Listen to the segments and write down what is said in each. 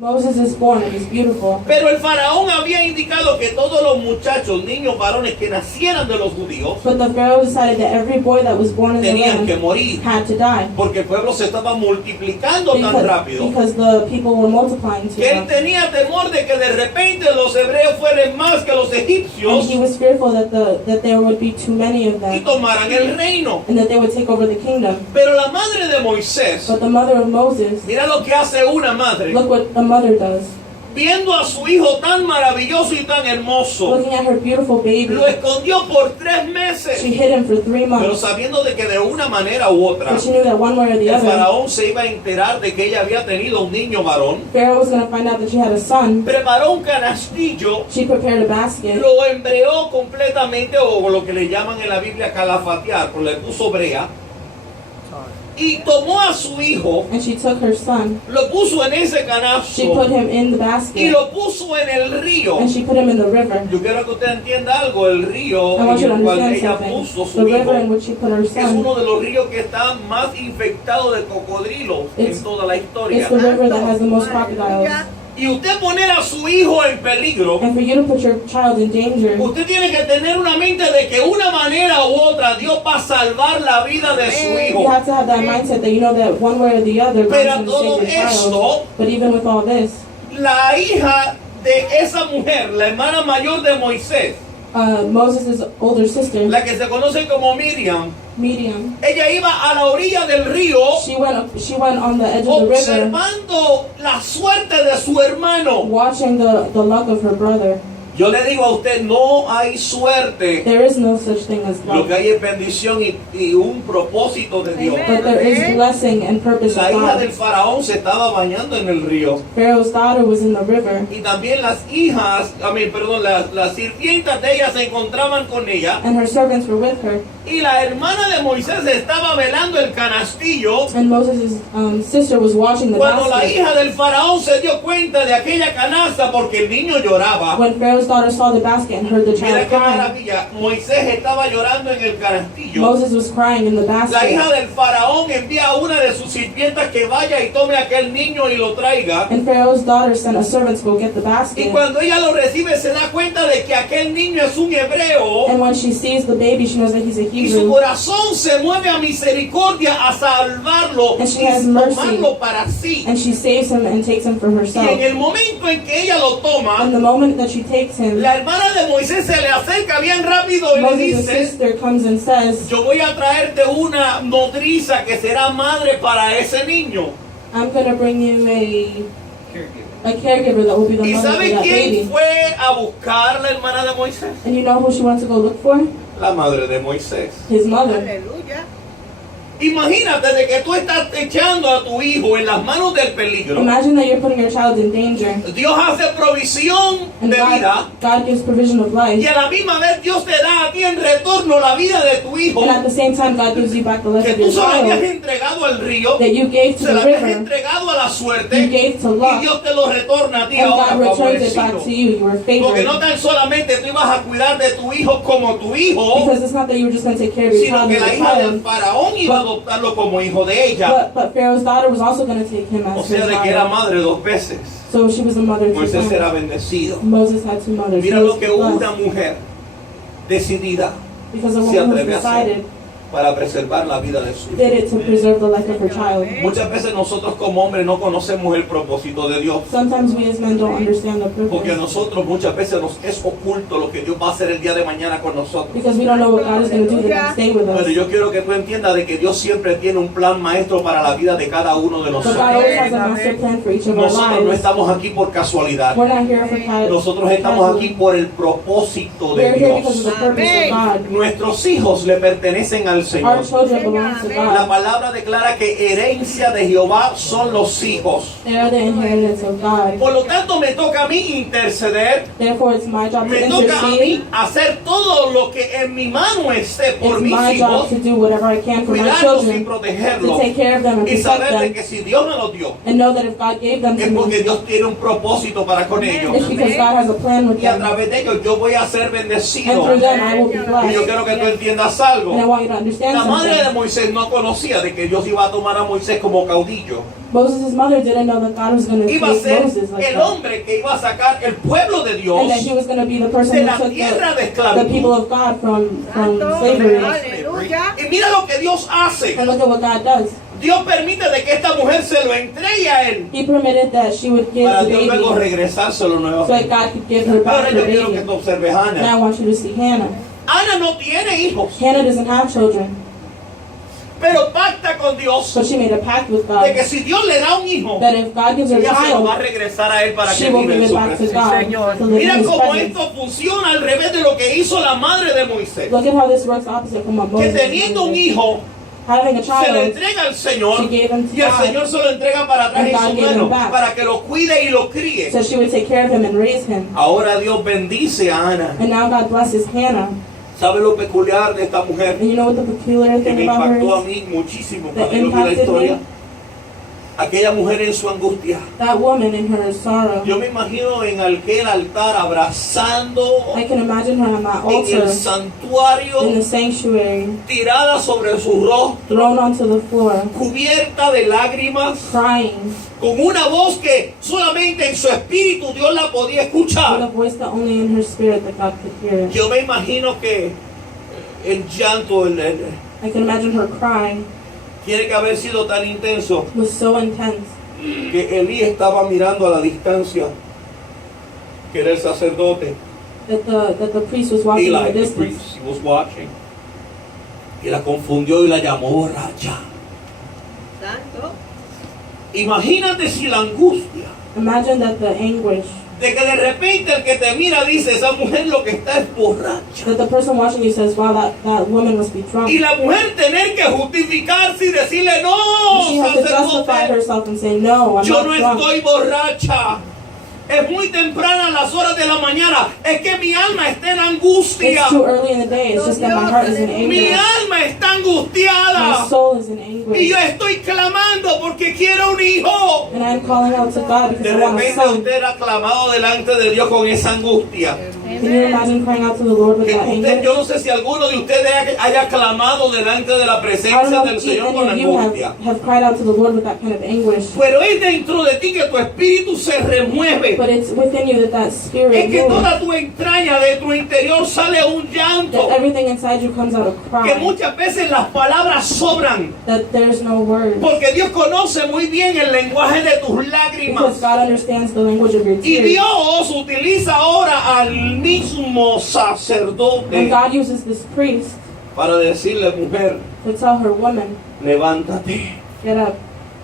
Moses is born and he's beautiful. Pero el faraón había indicado que todos los muchachos, niños, varones que nacieran de los judíos But the Pharaoh decided that every boy that was born in the tenían que land morir, had to die. porque el pueblo se estaba multiplicando tan rápido Because the people were multiplying too que él much. tenía temor de que de repente los hebreos fueran más que los And egipcios he was fearful that there would be too many of y them tomaran el reino. and that they would take over the kingdom. Pero la madre de Moisés, But the mother of Moses, mira lo que hace una madre, look what a mother does. viendo a su hijo tan maravilloso y tan hermoso, Looking at her beautiful baby, lo escondió por 3 meses, she hid him for 3 pero months. sabiendo de que de una manera u otra But she knew that one way or the el other, faraón se iba a enterar de que ella había tenido un niño varón. Pharaoh was going to find out that she had a son. Preparó un canastillo, She prepared a basket, lo embreó completamente, o lo que le llaman en la Biblia calafatear, pero le puso brea, y tomó a su hijo, and she took her son. lo puso en ese She put canasto him in the y basket, lo puso en el río. and she put him in the river. Yo quiero que usted entienda algo, el río I want you to en el cual understand ella something. puso The su river hijo in which she put her es son, uno de los ríos que está más infectado de cocodrilos It's- en toda la historia. it's the river that has the most crocodiles. Y usted poner a su hijo en peligro, And for you to put your child in danger, usted tiene que tener una mente de que una manera u otra Dios va a salvar la vida de su you hijo. have to have that mindset that you know that one way or the other, God's Pero going to todo save your esto, child. But even with all this, la hija de esa mujer, la hermana mayor de Moisés, Moses' older sister, la que se conoce como Miriam, Miriam, ella iba a la orilla del río she went on the edge of the river, observando la suerte de su hermano. watching the luck of her brother. Yo le digo a usted, no hay suerte. There is no such thing as Lo luck, que hay es bendición y un propósito de Dios. but there is blessing and purpose La of hija del God. faraón se estaba bañando en el río. Pharaoh's daughter was in the river, Y también las hijas, las sirvientas de ella se encontraban con ella. and her servants were with her. Y la hermana de Moisés estaba velando el canastillo. And Moses' sister was watching the Cuando la basket. hija del faraón se dio cuenta de aquella canasta porque el niño lloraba. When Pharaoh's daughter saw the basket and heard the Mira child qué crying, maravilla. Moisés estaba llorando en el canastillo. Moses was crying in the La hija basket. del faraón envía a una de sus sirvientas que vaya y tome a aquel niño y lo traiga. And Pharaoh's daughter sent a servant to go get the Y basket. cuando ella lo recibe se da cuenta de que aquel niño es un hebreo. And when she sees the baby, she knows that he's a Y su Hebrew. corazón se mueve a misericordia, a salvarlo And she y has mercy. tomarlo para sí. And she saves him and takes him for Y en herself. el momento en que ella lo And toma, the moment that she takes him, la hermana de Moisés se le acerca bien rápido y le Moses' dice: sister comes and says, yo voy a traerte una nodriza que será madre para ese niño. I'm going to bring you a caregiver that will be the ¿Y mother for sabe that quién baby. fue a buscar la hermana de Moisés? And you know who she went to go look for? La madre de Moisés. His mother. Aleluya. Imagínate de que tú estás echando a tu hijo en las manos del peligro. Imagine that you're putting your child in danger. Dios hace provisión And de vida. God gives provision of life. Y a la misma vez Dios te da a ti en retorno la vida de tu hijo, And at the same time, God gives you back the life que of tú your se la habías child entregado al río, that you gave to se la the habías river. entregado a la suerte, You gave to y luck. Dios te lo retorna a ti And ahora God returns it back favorecido. to you. You were Porque no favored. tan solamente tú ibas a cuidar de tu hijo como tu hijo, Because it's not that you were just going to take care of your sino child que as la a hija del child. faraón iba a adoptarlo como hijo de ella. But Pharaoh's daughter was also going to take him O as sea, her de que era child. madre 2 veces. So she was a mother to Moisés him. era bendecido. Moses had 2 mothers. Mira He lo was que blessed una mujer decidida because a se woman who atreve a hacer decided para preservar la vida de su hijo. did it to preserve the life of her child. Muchas veces nosotros como hombres no conocemos el propósito de Dios. Sometimes we as men don't understand the Porque a purpose nosotros muchas veces nos es oculto lo que Dios va a hacer el día de mañana con nosotros. because we don't know what God is going to do the next day with us. Pero yo quiero que tú entiendas de que Dios siempre tiene un plan maestro para la vida de cada uno de But God nosotros. always has a master plan for each of our Nosotros no lives. estamos aquí por casualidad. We're not here for Nosotros estamos aquí por el propósito de We're here because of Dios. the purpose of God. Nuestros hijos le pertenecen al Our Señor. children belong to La God. palabra declara que herencia de Jehová son los hijos. They are the inheritance of God. Por lo tanto, me toca a mí interceder. Therefore, it's my job to Me toca a mí intercede. hacer todo lo que en mi mano esté por It's mis my job hijos, to do whatever I can for my cuidarlos y children, to protegerlos, take care of them and y protect saber de them, que si Dios me los dio, and know that if God gave them to es porque me, Dios tiene un propósito para con ellos. it's because God has a plan with Y a them. través de ellos yo voy a ser And bendecido. through them, I will be Y yo blessed. quiero que tú entiendas algo. And I want you to understand La madre de something. Moisés no conocía de que Dios iba a tomar a Moisés como caudillo. Moses' mother didn't know that God was going to Iba a take ser Moses like el that. hombre que iba a sacar el pueblo de Dios And that he was going to be the person de who la took tierra de the people esclavitud. of God from slavery. Aleluya. Y mira lo que Dios hace. And look at what God does. Dios permite de que esta mujer se lo entregue a él He permitted that she would give para the Dios luego baby regresárselo so that nuevamente. God could give her back Ahora the yo quiero que baby. tú observes a Now Ana. I want you to see Hannah. Ana no tiene hijos, Hannah doesn't have children, pero pacta con Dios but she made a pact with de que God si Dios le da un hijo, that if God gives her a ella se lo va a child, regresar a él para she que will viva give en it su back to presencia. God Señor. to live in Mira His cómo presence. esto funciona al revés de lo que hizo la madre de Moisés. Look at how this works opposite from what Que Moses teniendo un did. hijo, Having a se lo child, entrega al Señor she gave him to y el God, Señor se lo entrega para atrás And en God su gave him mano back. para que lo cuide y lo críe. so she would take care of him and raise him. Ahora Dios bendice a Ana. And now God blesses Hannah. ¿Sabe lo peculiar de esta mujer? And you know what the peculiar Que thing me about her impactó a is? mí muchísimo That cuando yo vi la impacted historia. me. Aquella mujer en su angustia. That woman in her sorrow. Yo me imagino en aquel altar abrazando I can imagine her on that en el altar in santuario, the sanctuary, tirada sobre su rostro, thrown onto the floor, cubierta de lágrimas, crying con una voz que solamente en su espíritu Dios la podía with a escuchar. voice that only in her spirit that God could hear. Yo me imagino que el llanto I can imagine her crying tiene que haber sido tan intenso was so intense que Elí estaba mirando a la distancia, que era el sacerdote. that the priest was walking in Eli, the the distance. priest, he was watching. Y la confundió y la llamó borracha. Santo. Imagínate si la angustia Imagine that the anguish, de que de repente el que te mira dice, esa mujer lo que está es borracha. that the person watching you says, wow, that woman must be drunk. Y la mujer tener que justificarse y decirle, no, She has to justify sacerdote, herself and say, no, I'm yo not no drunk. estoy borracha. Es muy temprano a las horas de la mañana. Es que mi alma está en angustia. It's too early in the day. It's just that my heart is in Mi anguish. alma está My angustiada. soul is in Y anguish. yo estoy clamando porque quiero un hijo. And I'm calling out to God because De I want a repente son. usted era clamado delante de Dios con esa angustia. Can you imagine crying out to the Lord with Que that usted, anguish? yo no sé si alguno de ustedes haya clamado delante de la I don't presencia know del if Señor con any of you angustia. have cried out to the Lord with that kind of anguish. Pero es dentro de ti que tu espíritu se remueve. But it's within you that spirit Es que moves. toda tu entraña de tu interior sale un llanto. That everything inside you comes out of Que cry. muchas veces las palabras sobran. That there's no words. Porque Dios conoce muy bien el lenguaje de tus Because lágrimas. God understands the language of your Y tears. Dios utiliza ahora al mismo And sacerdote God uses this priest para decirle, mujer, to tell her, woman, levántate get up.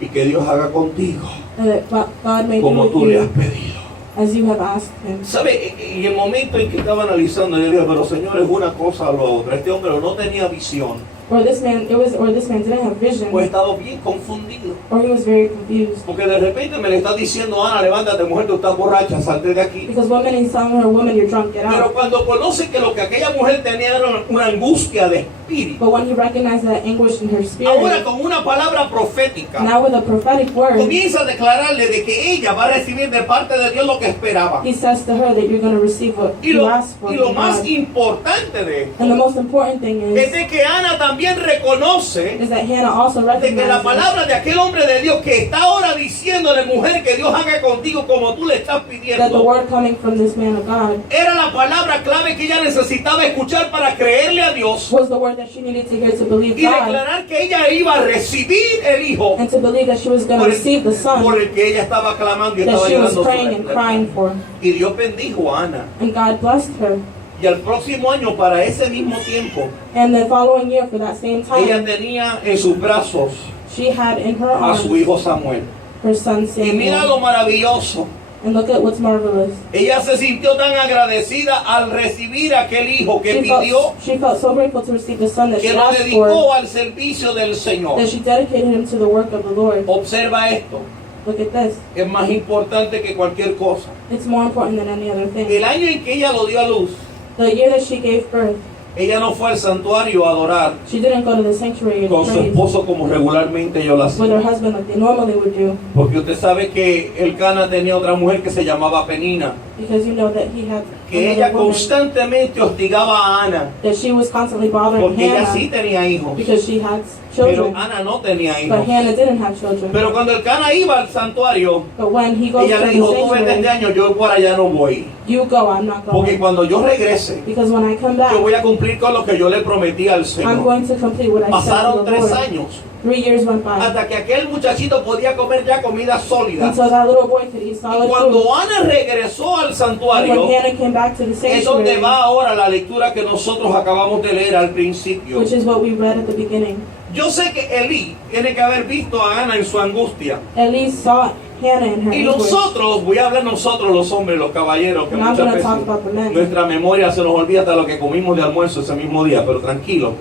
y que Dios haga contigo And that God may do como with tú le has you pedido. as you have asked him. ¿Sabe? En el momento en que estaba analizando, yo dije, pero Señor, es una cosa o lo otro. Este hombre no tenía visión, Or this man didn't have vision, pues estaba bien confundido. or he was very confused. Porque de repente me le está diciendo, Ana, levántate, mujer, tú estás borracha, salte de aquí. Because one minute he's telling her, woman, you're drunk, get Pero out. cuando conoce que lo que aquella mujer tenía era una angustia de espíritu, But when he recognized that anguish in her ahora spirit, con una palabra profética, now with a prophetic word, comienza a declararle de que ella va a recibir de parte de Dios lo que esperaba. he says to her that you're going to receive what Y you lo, asked for y lo from más God. importante de esto And the most important thing es is de que Ana también reconoce that Hannah also de que la recognizes palabra de aquel hombre de Dios que está ahora diciéndole, mujer, que Dios haga contigo como tú le estás that the pidiendo, word coming from this man of God era la palabra clave que ella necesitaba escuchar para creerle a Dios was the word that she needed to hear to believe y God declarar que ella iba a recibir el hijo and to believe that she was going to por receive the por son el que ella estaba clamando y that estaba she was llorando praying sobre and él. crying for. Y Dios bendijo a Ana. And God blessed her. Y al próximo año, para ese mismo tiempo, And the following year, for that same ella time, tenía en sus brazos she had in her a su arms hijo Samuel. her son Y mira lo Samuel. maravilloso. And look at what's marvelous. Ella se sintió tan agradecida al recibir aquel hijo que pidió, She felt so grateful to receive the son that que she lo asked dedicó for, al servicio del Señor. that she dedicated him to the work of the Lord. Observa esto, Look at this. es más importante que cualquier cosa. It's more important than any other thing. El año en que ella lo dio a luz, The year that she gave birth, ella no fue al santuario a adorar she didn't go to the sanctuary con and su praise esposo como regularmente yo lo with hacía. her husband like they normally would do, Porque usted sabe que el Cana tenía otra mujer que se llamaba Penina. because you know that he had que ella constantemente hostigaba a Ana, that she was constantly bothering porque ella Hannah sí tenía hijos, because she had pero children, Ana no tenía but hijos. Hannah didn't have children. Pero cuando el Cana iba al santuario, But when he goes ella to le the dijo, tú vete este sanctuary, año, yo por allá no voy. you go, I'm not Porque going. cuando yo regrese, Because when I come back, yo voy a cumplir con lo que yo le prometí al I'm Señor. going to complete what I said Pasaron to the 3 Lord. años 3 years went by hasta que aquel muchachito podía comer ya comida sólida. until that little boy could eat Y solid food. cuando Ana regresó al And santuario, when Hannah came back to the es donde sanctuary, va ahora la lectura que nosotros acabamos de leer al principio. which is what we read at the beginning, Yo sé que Elí tiene que haber visto a Ana en su angustia. Ellie saw Hannah in her Y anguish. nosotros, voy a hablar nosotros los hombres, los caballeros, que And I'm muchas going to talk veces about the men. nuestra memoria se nos olvida hasta lo que comimos de almuerzo ese mismo día, pero tranquilo.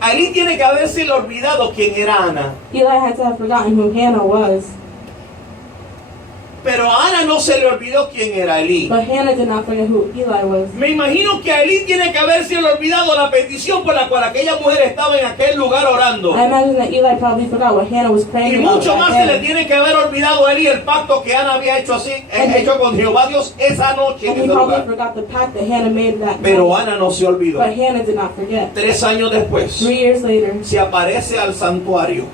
A Elí tiene que haberse olvidado quién era Ana. Eli had to have forgotten who Hannah was, Pero a Ana no se le olvidó quién era Elí. but Hannah did not forget who Eli was. Me imagino que a Elí tiene que haberse olvidado la petición por la cual aquella mujer estaba en aquel lugar orando. I imagine that Eli probably forgot what Hannah was Y praying about mucho that más se le day. tiene que haber olvidado a Elí el pacto que Ana había hecho hecho con Jehová Dios esa noche en And he ese probably lugar. forgot the pact that Hannah made that Pero night. Ana no se olvidó. But Hannah did not forget. 3 años después 3 years later, se aparece al santuario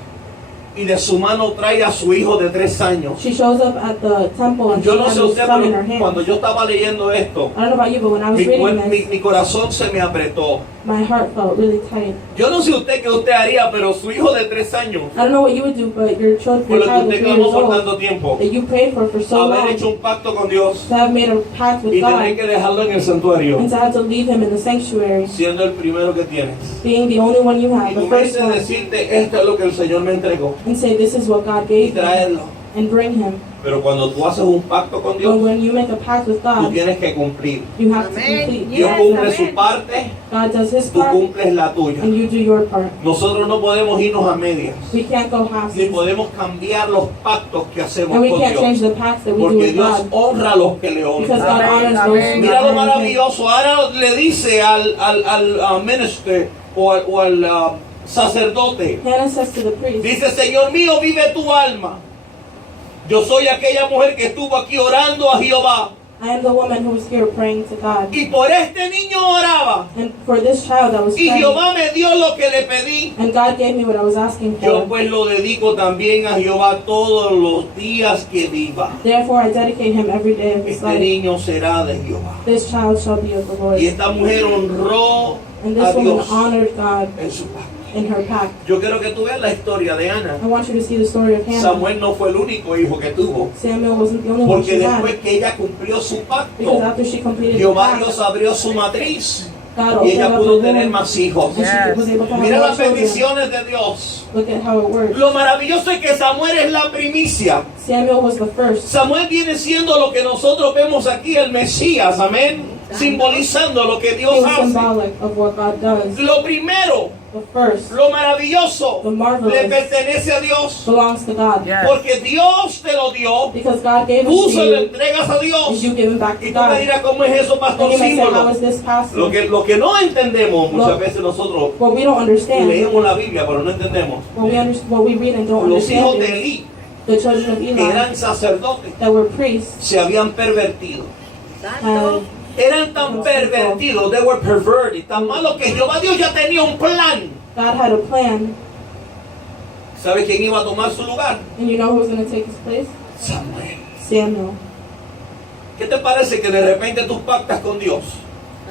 y de su mano trae a su hijo de 3 años. she shows up at the temple and she Yo no has sé his usted, son in pero her hand. cuando yo estaba leyendo esto, I don't know about you, but when I was mi, reading this, mi corazón se me apretó. my heart felt really tight. Yo no sé usted qué usted haría, pero su hijo de 3 años, I don't know what you would do, but your por child, your lo que child of usted 3 years clamó por old, tanto tiempo, that you prayed for so haber long, hecho un pacto con Dios to have made a pact with y tener God, que dejarlo en el santuario, and to have to leave him in the sanctuary, siendo el primero que tienes. being the only one you Y have, the tú first mereces one, decirte, esto es lo que el Señor me entregó, and say, this is what God y gave me, traerlo. and bring him. Pero cuando tú haces un pacto con But Dios, when you make a pact with tú God, tienes que cumplir. you have to Amen. complete. Dios Yes, cumple amen. su parte, God does his tú part, cumples la tuya. and you do your part. Nosotros no podemos irnos a medias, We can't go half, ni podemos cambiar los pactos que hacemos and we con can't change Dios, the pacts that we do porque with Dios God, honra a los que le because honran. God Amen, honors those amen. who Mira lo honor him. maravilloso. Ahora le dice al minister o al sacerdote, Hannah says to the priest, dice, Señor mío, vive tu alma. Yo soy aquella mujer que estuvo aquí orando a Jehová. I am the woman who was here praying to God. Y por este niño oraba. And for this child that was Y praying, Jehová me dio lo que le pedí. and God gave me what I was asking Yo for. pues lo dedico también a Jehová todos los días que viva. Therefore I dedicate him every day of his Este life. niño será de Jehová. This child shall be of the Lord. Y esta mujer honró And a this woman Dios honored God en su pacto. in her pact. Yo quiero que tú veas la historia de Ana. I want you to see the story of Hannah. Samuel no fue el único hijo que tuvo. Samuel wasn't the only one Porque she had. después que ella cumplió su Because pacto, after she completed the Jehová pact, Dios abrió su matriz God y opened ella up pudo her tener womb, más hijos. and she was able to have Mira more las children. bendiciones de Dios. Look at how it works. Lo maravilloso es que Samuel es la primicia. Samuel was the first. Samuel viene siendo lo que nosotros vemos aquí, el Mesías, amén, simbolizando lo que He Dios was hace. symbolic of what God does. Lo primero, The first lo maravilloso, The marvelous. le pertenece a Dios, belongs to God. Yes. porque Dios te lo dio, Because God gave it tú to se lo you, entregas a and Dios. you give it back to Y tú me God. dirás, ¿cómo es eso, And pastor? you may say, how Símbolo. is this possible? Lo que no entendemos muchas Lo- veces nosotros What we don't understand, leemos la Biblia, pero no entendemos. what we read and don't Los hijos understand de is Elí, the children of que Eli eran sacerdotes, that were priests se habían pervertido. Santo. Eran tan pervertidos, they were perverted, tan malos que Jehová Dios ya tenía un plan. God had a plan, ¿Sabe quién iba a tomar su lugar? and you know who was going to take his place? Samuel. Samuel. ¿Qué te parece que de repente tú pactas con Dios?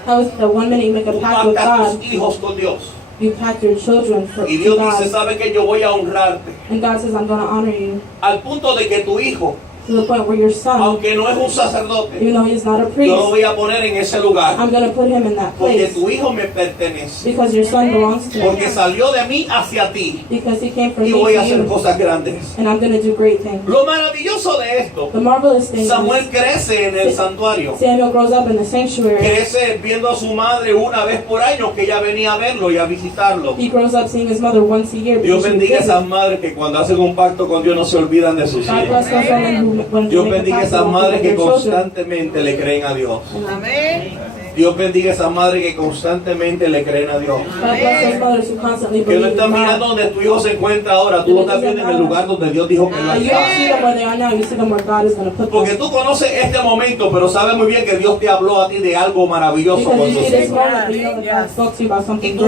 How is the one minute you make a Tú pact with pactas God, tus hijos con Dios. you pact your children for Y to Dios dice, God, ¿sabe que yo voy a honrarte? and God says, I'm going to honor you, Al punto de que tu hijo, to the point where your son, aunque no es un sacerdote, even though he's not a yo lo priest, voy a poner en ese lugar. I'm going to put him in that Porque place, tu hijo me pertenece. because your son belongs to Porque me, salió de mí hacia ti. because he came from Y me voy a to hacer you, cosas grandes. and I'm going to do great things. Lo maravilloso de esto, The marvelous thing Samuel is, crece en el santuario. Samuel grows up in the sanctuary. Crece viendo a su madre una vez por año que ella venía a verlo y a visitarlo. He grows up seeing his mother once a year. Dios because she bendiga a visits. esas madres que cuando hacen un pacto con Dios no se olvidan de sus God hijos. bless those women who, when Dios they make a bendiga a pact esas with madres que their children. constantemente le creen a Dios. Amén. Dios bendiga a esa madre que constantemente le creen a Dios. God bless those mothers who constantly Que no believe estás in mirando God. donde tu hijo se encuentra ahora, tú lo estás viendo en el lugar donde Dios dijo que no You don't see está. them where they are now, you see them where God is going to put Porque them. tú conoces este momento, pero sabes muy bien que Dios te habló a ti de algo maravilloso Because con you tus see this hijos. moment, but you know that God spoke to you about Y something tú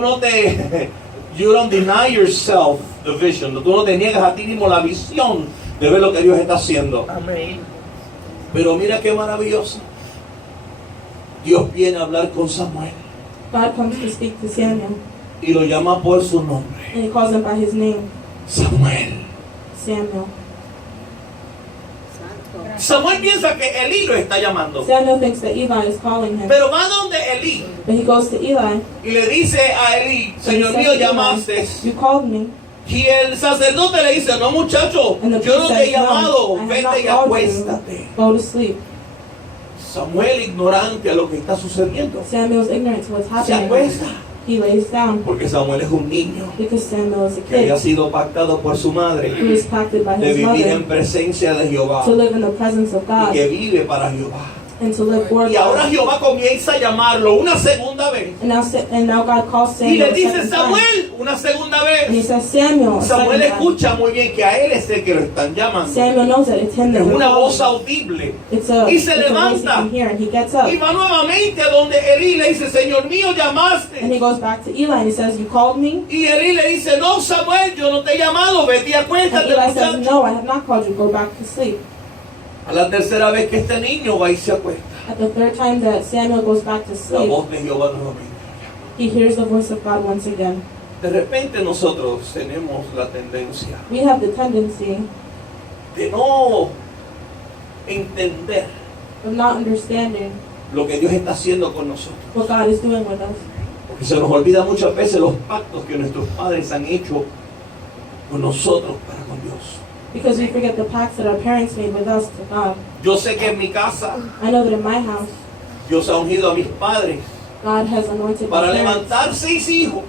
no greater. you don't deny yourself the vision. Tú no te niegas a ti mismo la visión de ver lo que Dios está haciendo. Amén. Pero mira qué maravilloso. Dios viene a hablar con Samuel God comes to speak to Samuel, y lo llama por su nombre. and he calls him by his name, Samuel. Samuel. Santo. Samuel piensa que Elí lo está llamando. Samuel thinks that Eli is calling him, Pero va donde Elí but he goes to Eli, y le dice a Elí, and he Señor says mío, to Eli, llamaste. you called me, Y el sacerdote le dice, no muchacho, and the yo no priest te he says, llamado, no, I have vete not y called acuéstate. you, go to sleep. Samuel, ignorante a lo que está sucediendo, Samuel's ignorant to what's se happening. acuesta. He lays down, Porque Samuel es un niño because Samuel is a que había kid sido pactado por su madre who was pacted by de his vivir en mother presencia de Jehová to live in the presence of y God que vive para Jehová. and to live for Y ahora God. Jehová comienza a llamarlo una segunda vez. And now God calls Y Samuel le a dice, second time. Samuel, una segunda And he vez. says, Samuel, a Samuel second time. escucha muy bien que a él es el que lo están llamando. Samuel knows that it's him that Es they're una voz calling. audible. It's a Y se voice he levanta. can hear, and he gets up. Y va nuevamente a donde Elí le dice, Señor mío, And he llamaste. goes back to Eli and he says, you called me? Y Elí le dice, no, Samuel, yo no te he llamado, vete y And acuéstate, Eli says, muchacho. no, I have not called you, go back to sleep. A la tercera vez que este niño va y se acuesta, At the third time that Samuel goes back to la sleep, voz de Jehová nuevamente. he hears the voice of God once again. De repente nosotros tenemos la tendencia We have the tendency de no entender of not understanding lo que Dios está haciendo con nosotros. what God is doing with us. Porque se nos olvida muchas veces los pactos que nuestros padres han hecho con nosotros para con Dios. Because we forget the pacts that our parents made with us to God. Yo sé que en mi casa I know that in my house, Dios ha ungido a mis padres God has anointed para my parents levantar 6 hijos,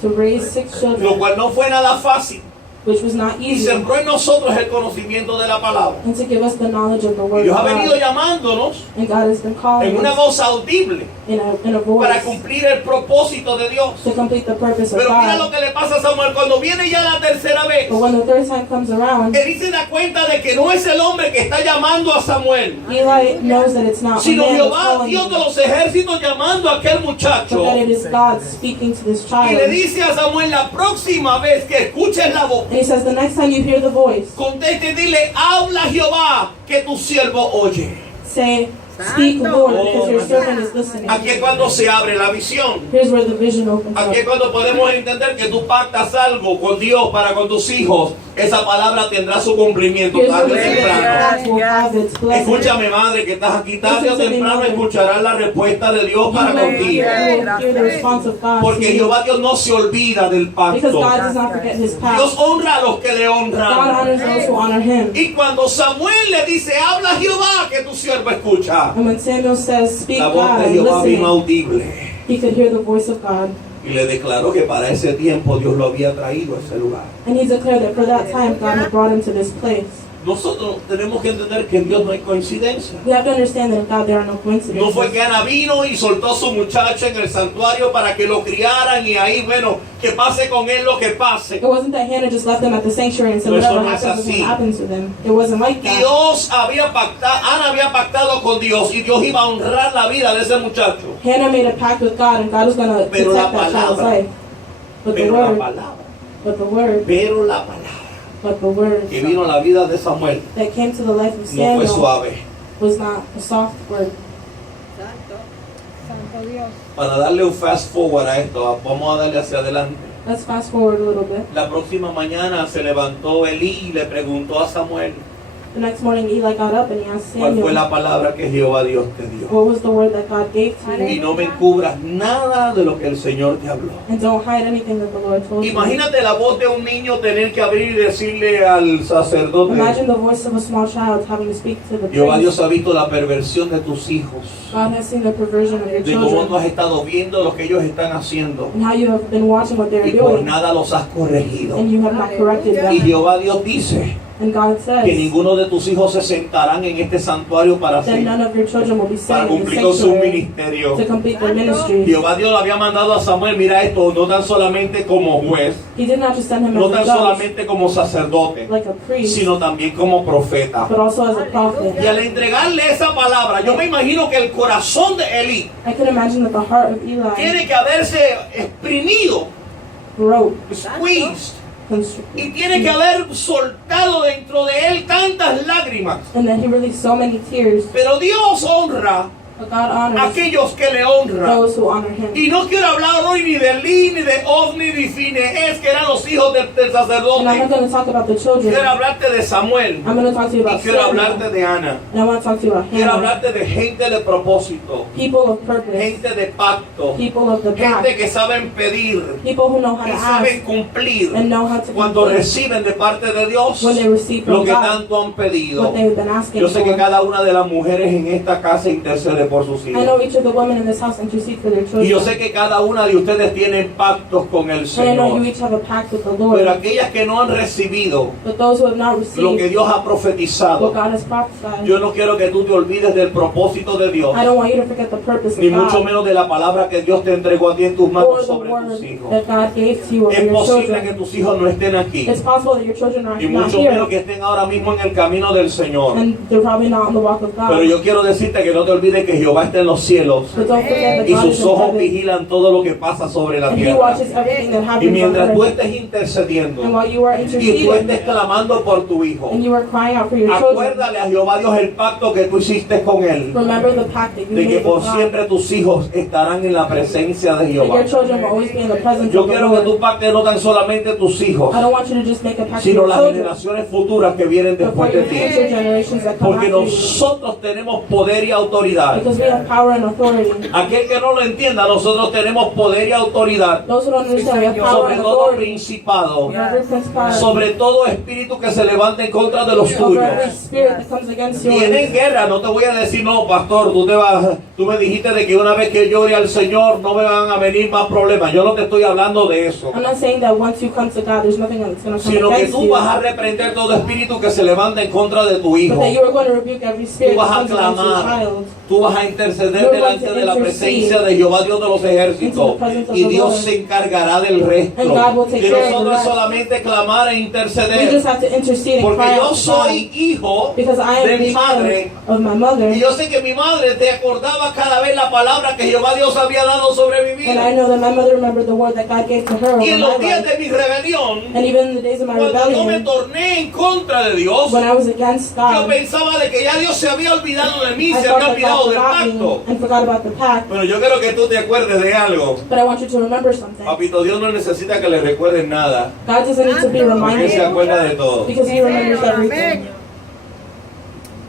to raise 6 lo children, cual no fue nada fácil. which was not Y easy, sembró en nosotros el conocimiento de la palabra. and to give us the knowledge of the Y Word Dios of ha venido God. llamándonos And God has been calling en una us voz audible in a para voice cumplir el propósito de Dios. to complete the purpose of Pero mira lo God. que le pasa a Samuel cuando viene ya la tercera vez. But when the third time comes around, Él se da cuenta de que no es el hombre que está llamando a Samuel, Eli knows that it's not a sino man that's Jehová, calling Dios de him, los ejércitos, llamando a aquel but muchacho. that it is God speaking to this Y le child. dice a Samuel, la próxima vez que escuches la voz, And he says, the next time you hear the voice, conteste y dile, habla Jehová, que tu siervo oye. say, speak, Lord, because your servant is listening. Aquí es cuando se abre la visión. Here's where the vision opens Aquí es up. cuando podemos entender que tú pactas algo con Dios para con tus hijos. Esa palabra tendrá su cumplimiento Here's where tarde we o see that temprano. God will have its blessing. Escúchame, madre, que estás aquí tarde o temprano, escucharás la respuesta de Dios You para will contigo. hear the response of God to Porque you. Jehová Dios no se olvida del Because pacto. God does not forget his Dios past. honra a los que le God honran. honors those who honor him. Y cuando Samuel le dice, habla Jehová, que tu siervo escucha, And when Samuel says, speak, la voz God, de I'm Jehová vino listening, audible. he could hear the voice of God. Y le declaró que para ese tiempo Dios lo había traído a ese lugar. And he declared that for that time, God had brought him to this place. Nosotros tenemos que entender que en Dios no hay coincidencia. We have to understand that in God there are no No coincidences. fue que Ana vino y soltó a su muchacho en el santuario para que lo criaran y ahí, bueno, que pase con él lo que pase. It wasn't that Hannah just left them at the sanctuary and said No, eso whatever no es happens with así. him happens with him. It wasn't like that. Dios había pactado, Ana había pactado con Dios y Dios iba a honrar la vida de ese muchacho. Hannah made a pact with God and God was going to Pero la protect that child's palabra, life. But the Pero la word, palabra, but the word, pero la palabra but the word que vino a la vida de Samuel that came to the life of no fue Samuel suave. was not a soft word. Santo. Santo Dios. Para darle un fast forward a esto, vamos a darle hacia adelante. Let's fast forward a little bit. La próxima mañana se levantó Elí y le preguntó a Samuel, The next morning Eli got up and he asked ¿cuál fue Samuel, la palabra que Jehová Dios te dio? what was the word that God gave to Y you? no me encubras nada de lo que el Señor te habló. And don't hide anything that the Lord told you. Imagínate la voz de un niño tener que abrir y decirle al sacerdote, Imagine the voice of a small child having to speak to the Jehová Dios priest. ha visto la perversión de tus hijos, God has seen the perversion of your de cómo tú children has estado viendo lo que ellos están haciendo and how you have been watching what they're y por doing nada los has corregido. and you have not corrected Y them. Jehová Dios dice, And God que says ninguno de tus hijos se sentarán en este santuario para that none of your children will be para sitting in the cumplir con su sanctuary ministerio. to complete their ministry. Jehová Dios le había mandado a Samuel, mira esto, no tan solamente como juez, He did not just send him no as a tan judge, solamente como sacerdote, like a priest, sino también como profeta. but also as a prophet. Y al entregarle esa palabra, yo me imagino que el corazón de Elí I can imagine that the heart of Eli tiene que haberse exprimido, broke, squeezed, constricted, y tiene que haber soltado dentro de él tantas lágrimas. and that he released so many tears. Pero Dios honra But God a honors aquellos que le honran. those who honor him. Y no quiero hablar hoy ni de Elí, ni de Ofni, ni de Finees, que eran los hijos del And I'm not sacerdote. going to talk about the children. Quiero hablarte de Samuel. I'm going to talk to you Y about quiero Samuel. hablarte de Ana. And I want to talk to you about Quiero Hannah. hablarte de gente de propósito. People of purpose. Gente de pacto. People of the Gente pact. que saben pedir. People who know how Que to saben ask cumplir. and know how to Cuando complete reciben de parte de Dios when they receive lo from que God tanto han pedido. what they've been asking Yo sé que for. cada una de las mujeres en esta casa intercede por sus I know hijos. each of the women in this house intercede for their Y yo children. sé que cada una de ustedes tienen pactos con el And I know you Señor. each have a pact with the Pero Lord. aquellas que no han recibido But those who have not lo received que Dios ha what profetizado, God has prophesied, yo no quiero que tú te olvides del propósito de Dios, I don't want you to forget the purpose ni of mucho God menos de la palabra que Dios te entregó a ti en tus or manos the sobre word tus hijos. that God gave to you over Es your posible que children. tus hijos no estén aquí, It's possible that your children are y not mucho menos here que estén ahora mismo en el camino del Señor. and they're probably not on the walk of Pero God. yo quiero decirte que no te olvides que Jehová está en los cielos But don't forget that y God is sus in ojos heaven vigilan todo lo que pasa sobre la and He tierra. watches everything that Y happens on mientras tú earth. estés intercediendo And while you are y tú interceding estés clamando por tu hijo, and you are crying out for your children, acuérdale a Jehová Dios el pacto que tú hiciste con él, remember the pact that you de que made por with God. siempre tus hijos estarán en la presencia de That Jehová. your children will always be in the presence Yo of the quiero que Lord. tú pactes no tan solamente tus hijos, I don't want you to just make a pact with sino your las children, generaciones futuras que vienen but for después your de ti. future generations that come Porque after you. nosotros tenemos poder y autoridad. Because we have power and authority. Aquel que no lo entienda, nosotros tenemos poder y autoridad Those who don't understand, we have power sobre and todo authority principado, over every principality, sobre todo espíritu que se levante en contra de los over every tuyos. spirit that comes against Viene en yours. guerra, no te voy a decir, no, pastor, tú me dijiste de que una vez que yo ore al Señor no me van a venir más problemas. Yo no te estoy hablando de eso, I'm not saying that once you come to God, there's nothing that's going to come sino que against tú you, vas a reprender todo espíritu que se levante en contra de tu but hijo. that you are going to rebuke every spirit Tú that vas a comes against your clamar, child. tú vas a interceder delante de la presencia de Jehová Dios de los ejércitos, y Dios se encargará del resto. Y nosotros solamente clamar e We interceder, just have to intercede and porque cry yo out to soy God, hijo because I de am mi the madre. child of my mother, Y yo sé que mi madre te acordaba cada vez la palabra que Jehová Dios había dado sobre mi and I vida. know that my mother remembered the word that God gave to her Y over en my los días life. de mi rebelión, And even in the days of my cuando yo me rebellion, torné en contra de Dios, when I was against yo God, pensaba de que ya Dios se había olvidado de mí, I se thought había that God olvidado del forgot me pacto. and forgot about the pact. Pero yo quiero que tú te acuerdes de algo. But I want you to remember something. Papito, Dios no necesita que le recuerden nada, God doesn't need to be porque Él se reminded acuerda de todo. because He remembers everything.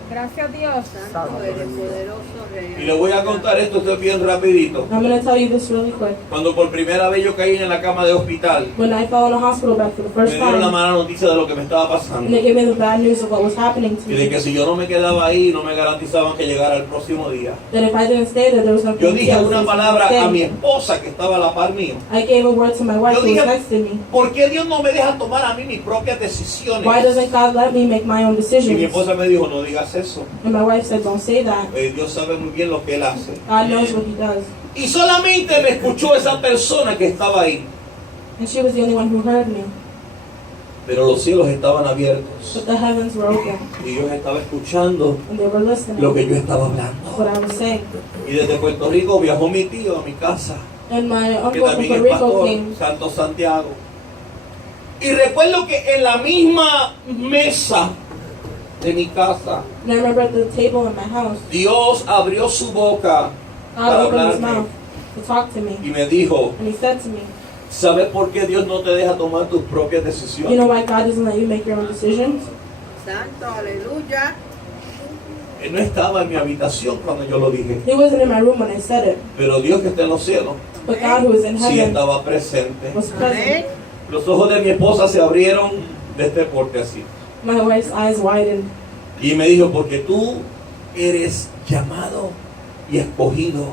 Gracias a Dios. Santo eres, poderoso Rey. Y le voy a contar esto bien rapidito. I'm going to tell you this really quick. Cuando por primera vez yo caí en la cama de hospital, When I fell in a hospital bed for the me first dieron la time, mala noticia de lo que me estaba and pasando. they gave me the bad news of what was happening to Y de me, que si yo no me quedaba ahí, no me garantizaban que llegara el próximo día. that if I didn't stay there, there was nothing Yo to dije do. una palabra a mi esposa que estaba a la par mío. I gave a word to my wife Yo who was dije, next to me. ¿por qué Dios no me deja tomar a mí mis propias decisiones? Why doesn't God let me make my own Y mi decisions? esposa me dijo, no digas eso. And my wife said, don't say that. Dios sabe muy bien lo que Él hace. God knows what He does. Y solamente me escuchó esa persona que estaba ahí. And she was the only one who heard me. Pero los cielos estaban abiertos. But the heavens were open, Y Dios estaba escuchando and they were listening lo to que yo estaba hablando. what I was saying. Y desde Puerto Rico viajó mi tío a mi casa, And my que uncle from también Puerto es Rico pastor, came. Santo Santiago. Y recuerdo que en la misma mesa de mi casa, And I remember at the table in my house, Dios abrió su boca God para opened His hablarme mouth to talk to me. y me dijo, And He said to me, ¿sabes por qué Dios no te deja tomar tus propias you know decisiones? why God doesn't let you make your own decisions? Santo, aleluya. Él no estaba en mi habitación cuando yo lo dije, He wasn't in my room when I said it. pero Dios que está en los cielos But God who is in sí heaven estaba presente. was present. Amén. Los ojos de mi esposa se abrieron de este porte así. My wife's eyes widened. Y me dijo, porque tú eres llamado y escogido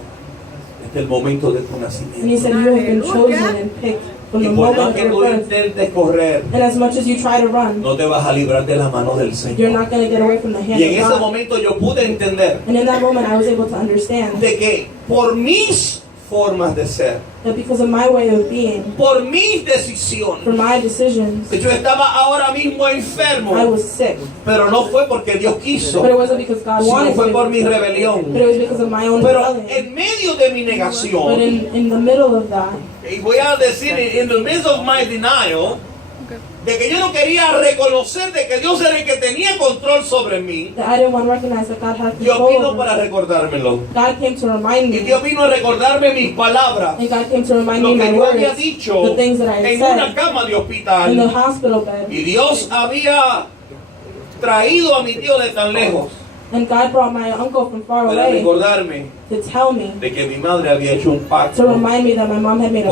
desde el momento de tu And He nacimiento. said, you have been chosen and picked from Y the por moment más of que your tú birth. intentes correr, And as much as you try to run, no te vas a librar de la mano del you're Señor. not going to get away from the hand Y en of ese God. momento yo pude entender And in that moment, I was able to understand de que por mis formas de ser, that because of my way of being, por mis decisiones, for my decisions, yo estaba ahora mismo I enfermo, was sick. pero no fue porque Dios quiso, But it wasn't because God sino wanted fue por to, mi rebelión. but it was because of my own Pero rebellion. en medio de mi But negación, in the middle of that, y voy a decir, in the midst of my denial, de que yo no quería reconocer de que Dios era el que tenía control sobre mí, that I didn't want to recognize that God had Dios control vino over para me. recordármelo. God came to remind Y me, Dios vino a recordarme mis palabras, and God came to remind lo me que my yo había words, dicho the things that I had en una said cama de in the hospital. hospital bed. Y Dios había traído a mi tío de tan lejos And God brought my uncle from far para away recordarme to tell me, de que mi madre había hecho un pacto to remind me that my mom had made a